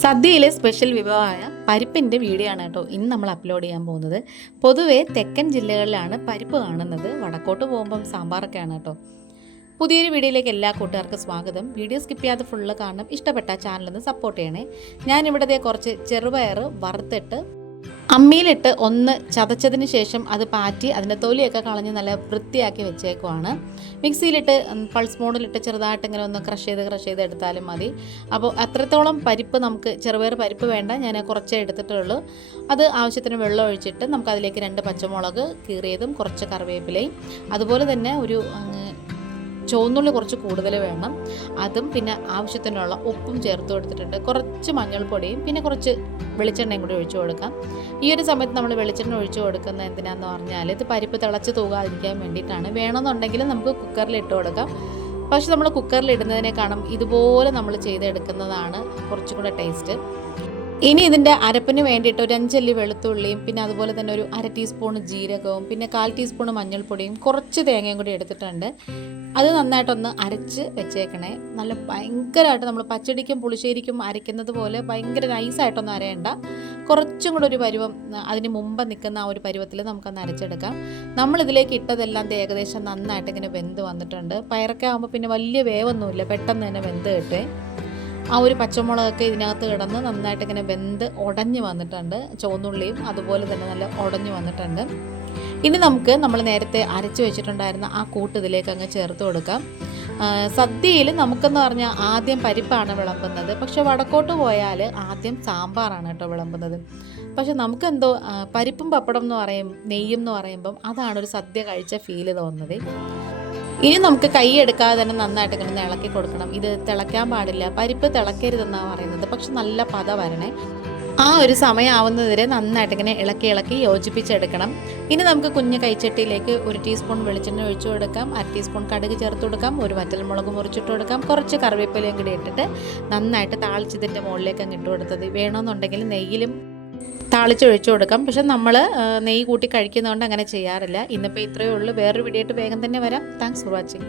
സദ്യയിലെ special വിഭവമായ പരിപ്പിൻ്റെ video ആണ് കേട്ടോ ഇന്ന് നമ്മൾ അപ്ലോഡ് ചെയ്യാൻ പോകുന്നത്. പൊതുവേ തെക്കൻ ജില്ലകളിലാണ് പരിപ്പ് കാണുന്നത്, വടക്കോട്ട് പോകുമ്പം സാമ്പാറൊക്കെയാണ് കേട്ടോ. പുതിയൊരു വീഡിയോയിലേക്ക് എല്ലാ കൂട്ടുകാർക്കും സ്വാഗതം. വീഡിയോ സ്കിപ്പ് ചെയ്യാതെ ഫുള്ള് കാണണം. ഇഷ്ടപ്പെട്ട ചാനലൊന്ന് സപ്പോർട്ട് ചെയ്യണേ. ഞാനിവിടെ കുറച്ച് ചെറുപയർ വറുത്തിട്ട് അമ്മിയിലിട്ട് ഒന്ന് ചതച്ചതിന് ശേഷം അത് പാറ്റി അതിൻ്റെ തൊലിയൊക്കെ കളഞ്ഞ് നല്ല വൃത്തിയാക്കി വെച്ചേക്കുവാണ്. മിക്സിയിലിട്ട് പൾസ് മോഡിലിട്ട് ചെറുതായിട്ട് ഇങ്ങനെ ഒന്ന് ക്രഷ് ചെയ്ത് എടുത്താലും മതി. അപ്പോൾ അത്രത്തോളം പരിപ്പ് നമുക്ക് ചെറുപയർ പരിപ്പ് വേണ്ട, ഞാൻ കുറച്ചേ എടുത്തിട്ടുള്ളൂ. അത് ആവശ്യത്തിന് വെള്ളം ഒഴിച്ചിട്ട് നമുക്കതിലേക്ക് 2 പച്ചമുളക് കീറിയതും കുറച്ച് കറിവേപ്പിലയും അതുപോലെ തന്നെ ഒരു ചുവന്നുള്ളി കുറച്ച് കൂടുതൽ വേണം, അതും പിന്നെ ആവശ്യത്തിനുള്ള ഉപ്പും ചേർത്ത് കൊടുത്തിട്ടുണ്ട്. കുറച്ച് മഞ്ഞൾപ്പൊടിയും പിന്നെ കുറച്ച് വെളിച്ചെണ്ണയും കൂടി ഒഴിച്ചു കൊടുക്കാം. ഈ ഒരു സമയത്ത് നമ്മൾ വെളിച്ചെണ്ണ ഒഴിച്ചു കൊടുക്കുന്നത് എന്തിനാന്ന് പറഞ്ഞാൽ ഇത് പരിപ്പ് തിളച്ച് തൂകാതിരിക്കാൻ വേണ്ടിയിട്ടാണ്. വേണമെന്നുണ്ടെങ്കിൽ നമുക്ക് കുക്കറിൽ ഇട്ട് കൊടുക്കാം. പക്ഷെ നമ്മൾ കുക്കറിൽ ഇടുന്നതിനേക്കാളും ഇതുപോലെ നമ്മൾ ചെയ്തെടുക്കുന്നതാണ് കുറച്ചും കൂടെ ടേസ്റ്റ്. ഇനി ഇതിൻ്റെ അരപ്പിന് വേണ്ടിയിട്ട് ഒരു 5 അല്ലി വെളുത്തുള്ളിയും പിന്നെ അതുപോലെ തന്നെ ഒരു 1/2 ടീസ്പൂൺ ജീരകവും പിന്നെ 1/4 ടീസ്പൂൺ മഞ്ഞൾപ്പൊടിയും കുറച്ച് തേങ്ങയും കൂടി എടുത്തിട്ടുണ്ട്. അത് നന്നായിട്ടൊന്ന് അരച്ച് വെച്ചേക്കണേ. നല്ല ഭയങ്കരമായിട്ട് നമ്മൾ പച്ചടിക്കും പുളിശ്ശേരിക്കും അരയ്ക്കുന്നത് പോലെ ഭയങ്കര നൈസായിട്ടൊന്നും അരയണ്ട. കുറച്ചും കൂടെ ഒരു പരുവം അതിന് മുമ്പ് നിൽക്കുന്ന ആ ഒരു പരുവത്തിൽ നമുക്കൊന്ന് അരച്ചെടുക്കാം. നമ്മളിതിലേക്ക് ഇട്ടതെല്ലാം ഏകദേശം നന്നായിട്ട് ഇങ്ങനെ വെന്ത് വന്നിട്ടുണ്ട്. പയറൊക്കെ ആകുമ്പോൾ പിന്നെ വലിയ വേവൊന്നുമില്ല, പെട്ടെന്ന് തന്നെ വെന്ത് കിട്ടേ. ആ ഒരു പച്ചമുളകൊക്കെ ഇതിനകത്ത് കിടന്ന് നന്നായിട്ട് ഇങ്ങനെ വെന്ത് ഉടഞ്ഞ് വന്നിട്ടുണ്ട്. ചുവന്നുള്ളിയും അതുപോലെ തന്നെ നല്ല ഉടഞ്ഞ് വന്നിട്ടുണ്ട്. ഇനി നമ്മൾ നേരത്തെ അരച്ച് വെച്ചിട്ടുണ്ടായിരുന്ന ആ കൂട്ട് ഇതിലേക്ക് അങ്ങ് ചേർത്ത് കൊടുക്കാം. സദ്യയിൽ നമുക്കെന്ന് പറഞ്ഞാൽ ആദ്യം പരിപ്പാണ് വിളമ്പുന്നത്, പക്ഷെ വടക്കോട്ട് പോയാൽ ആദ്യം സാമ്പാറാണ് കേട്ടോ വിളമ്പുന്നത്. പക്ഷെ നമുക്കെന്തോ പരിപ്പും പപ്പടം എന്ന് നെയ്യും എന്ന് പറയുമ്പം അതാണ് ഒരു സദ്യ കഴിച്ച ഫീല് തോന്നുന്നത്. ഇനി നമുക്ക് കൈ എടുക്കാതെ തന്നെ നന്നായിട്ട് ഇങ്ങനെ ഇളക്കി കൊടുക്കണം. ഇത് തിളയ്ക്കാൻ പാടില്ല, പരിപ്പ് തിളക്കരുതെന്നാണ് പറയുന്നത്, പക്ഷെ നല്ല പത വരണേ. ആ ഒരു സമയമാവുന്നത് വരെ നന്നായിട്ട് ഇങ്ങനെ ഇളക്കി യോജിപ്പിച്ചെടുക്കണം. ഇനി നമുക്ക് കുഞ്ഞ് കൈച്ചട്ടിയിലേക്ക് 1 ടീസ്പൂൺ വെളിച്ചെണ്ണ ഒഴിച്ചു കൊടുക്കാം, 1/2 ടീസ്പൂൺ കടുക് ചേർത്ത് കൊടുക്കാം, ഒരു വറ്റൽമുളക് മുറിച്ചിട്ട് കൊടുക്കാം, കുറച്ച് കറിവേപ്പിലയും കൂടി ഇട്ടിട്ട് നന്നായിട്ട് താളിച്ചതിൻ്റെ മുകളിലേക്ക് അങ്ങ് ഇട്ട് കൊടുത്തത്. വേണമെന്നുണ്ടെങ്കിൽ നെയ്യിലും താളിച്ചൊഴിച്ചു കൊടുക്കാം. പക്ഷെ നമ്മൾ നെയ്യ് കൂട്ടി കഴിക്കുന്നതുകൊണ്ട് അങ്ങനെ ചെയ്യാറില്ല. ഇന്നിപ്പോൾ ഇത്രയേ ഉള്ളൂ. വേറൊരു വീഡിയോ ആയിട്ട് വേഗം തന്നെ വരാം. Thanks for watching.